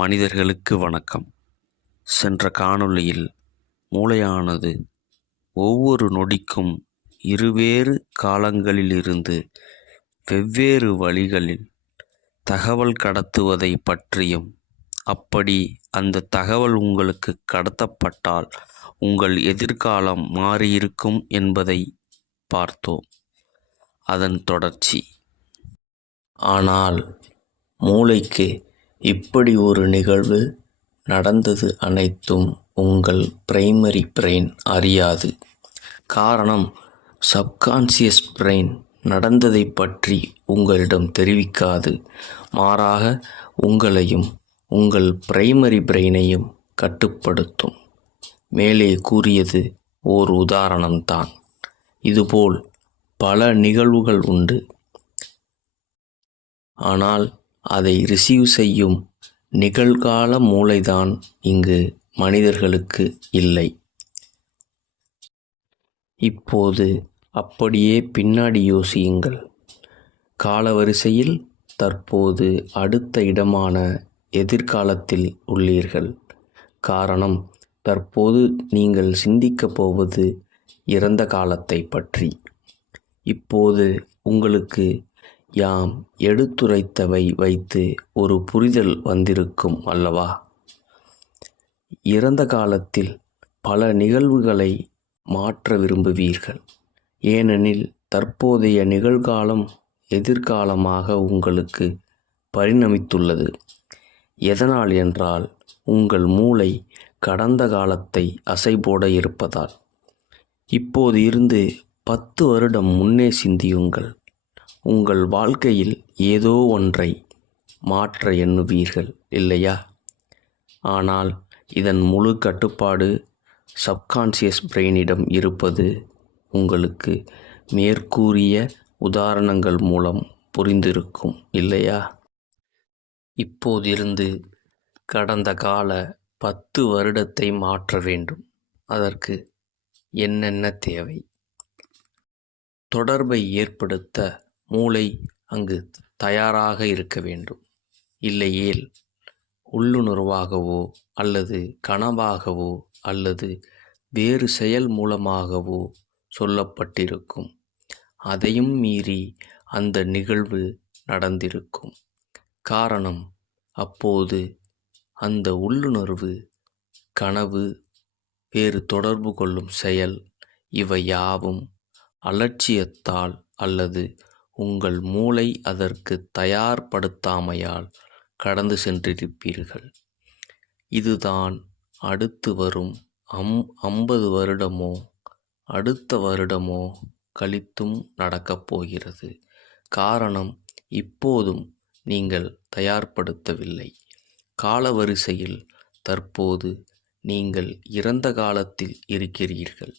மனிதர்களுக்கு வணக்கம். சென்ற காணொளியில் மூளையானது ஒவ்வொரு நொடிக்கும் இருவேறு காலங்களிலிருந்து வெவ்வேறு வழிகளில் தகவல் கடத்துவதை பற்றியும் அப்படி அந்த தகவல் உங்களுக்கு கடத்தப்பட்டால் உங்கள் எதிர்காலம் மாறியிருக்கும் என்பதை பார்த்தோம். அதன் தொடர்ச்சி. ஆனால் மூளைக்கு இப்படி ஒரு நிகழ்வு நடந்தது அனைத்தும் உங்கள் பிரைமரி பிரெயின் அறியாது. காரணம் சப்கான்சியஸ் பிரெயின் நடந்ததை பற்றி உங்களிடம் தெரிவிக்காது. மாறாக உங்களையும் உங்கள் பிரைமரி பிரெயினையும் கட்டுப்படுத்தும். மேலே கூறியது ஓர் உதாரணம்தான். இதுபோல் பல நிகழ்வுகள் உண்டு. ஆனால் அதை ரிசீவ் செய்யும் நிகழ்கால மூளைதான் இங்கு மனிதர்களுக்கு இல்லை. இப்போது அப்படியே பின்னாடி யோசியுங்கள். காலவரிசையில் தற்போது அடுத்த இடமான எதிர்காலத்தில் உள்ளீர்கள். காரணம் தற்போது நீங்கள் சிந்திக்கப் போவது இறந்த காலத்தை பற்றி. இப்போது உங்களுக்கு யாம் எடுத்துரைத்தவை வைத்து ஒரு புரிதல் வந்திருக்கும் அல்லவா? இறந்த காலத்தில் பல நிகழ்வுகளை மாற்ற விரும்புவீர்கள். ஏனெனில் தற்போதைய நிகழ்காலம் எதிர்காலமாக உங்களுக்கு பரிணமித்துள்ளது. எதனால் என்றால் உங்கள் மூளை கடந்த காலத்தை அசைபோட இருப்பதால். இப்போது இருந்து பத்து வருடம் முன்னே சிந்தியுங்கள். உங்கள் வாழ்க்கையில் ஏதோ ஒன்றை மாற்ற எண்ணுவீர்கள் இல்லையா? ஆனால் இதன் முழு கட்டுப்பாடு சப்கான்சியஸ் பிரெயினிடம் இருப்பது உங்களுக்கு மேற்கூறிய உதாரணங்கள் மூலம் புரிந்திருக்கும் இல்லையா? இப்போதிருந்து கடந்த கால பத்து வருடத்தை மாற்ற வேண்டும். அதற்கு என்னென்ன தேவை? தொடர்பை ஏற்படுத்த மூளை அங்கு தயாராக இருக்க வேண்டும். இல்லையேல் உள்ளுணர்வாகவோ அல்லது கனவாகவோ அல்லது வேறு செயல் மூலமாகவோ சொல்லப்பட்டிருக்கும். அதையும் மீறி அந்த நிகழ்வு நடந்திருக்கும். காரணம் அப்போது அந்த உள்ளுணர்வு கனவு வேறு தொடர்பு கொள்ளும் செயல் இவை யாவும் அலட்சியத்தால் அல்லது உங்கள் மூளை அதற்கு தயார்படுத்தாமையால் கடந்து சென்றிருப்பீர்கள். இதுதான் அடுத்து வரும் அம் ஐம்பது வருடமோ அடுத்த வருடமோ கழித்தும் நடக்கப் போகிறது. காரணம் இப்போதும் நீங்கள் தயார்படுத்தவில்லை. காலவரிசையில் தற்போது நீங்கள் இறந்த காலத்தில் இருக்கிறீர்கள்.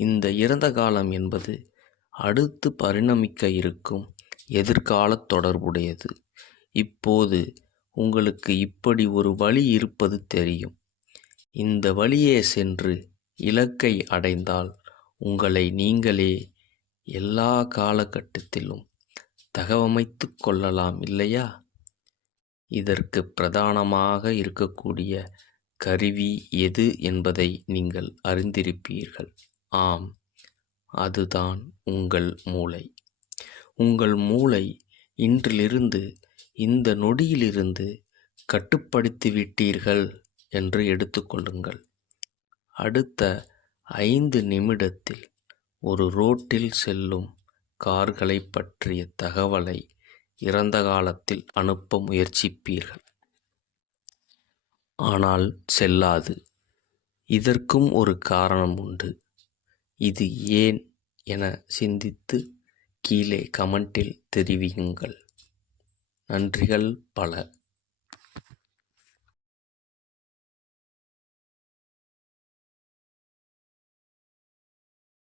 இந்த இறந்த காலம் என்பது அடுத்து பரிணமிக்க இருக்கும் எதிர்கால தொடர்புடையது. இப்போது உங்களுக்கு இப்படி ஒரு வழி இருப்பது தெரியும். இந்த வழியே சென்று இலக்கை அடைந்தால் உங்களை நீங்களே எல்லா காலகட்டத்திலும் தகவமைத்து கொள்ளலாம் இல்லையா? இதற்கு பிரதானமாக இருக்கக்கூடிய கருவி எது என்பதை நீங்கள் அறிந்திருப்பீர்கள். ஆம். அதுதான் உங்கள் மூளை. உங்கள் மூளை இன்றிலிருந்து இந்த நொடியிலிருந்து கட்டுப்படுத்திவிட்டீர்கள் என்று எடுத்துக்கொள்ளுங்கள் அடுத்த ஐந்து நிமிடத்தில் ஒரு ரோட்டில் செல்லும் கார்களை பற்றிய தகவலை இறந்த காலத்தில் அனுப்ப முயற்சிப்பீர்கள். ஆனால் செல்லாது. இதற்கும் ஒரு காரணம் உண்டு. இது ஏன் என சிந்தித்து கீழே கமெண்டில் தெரிவியுங்கள். நன்றிகள் பல.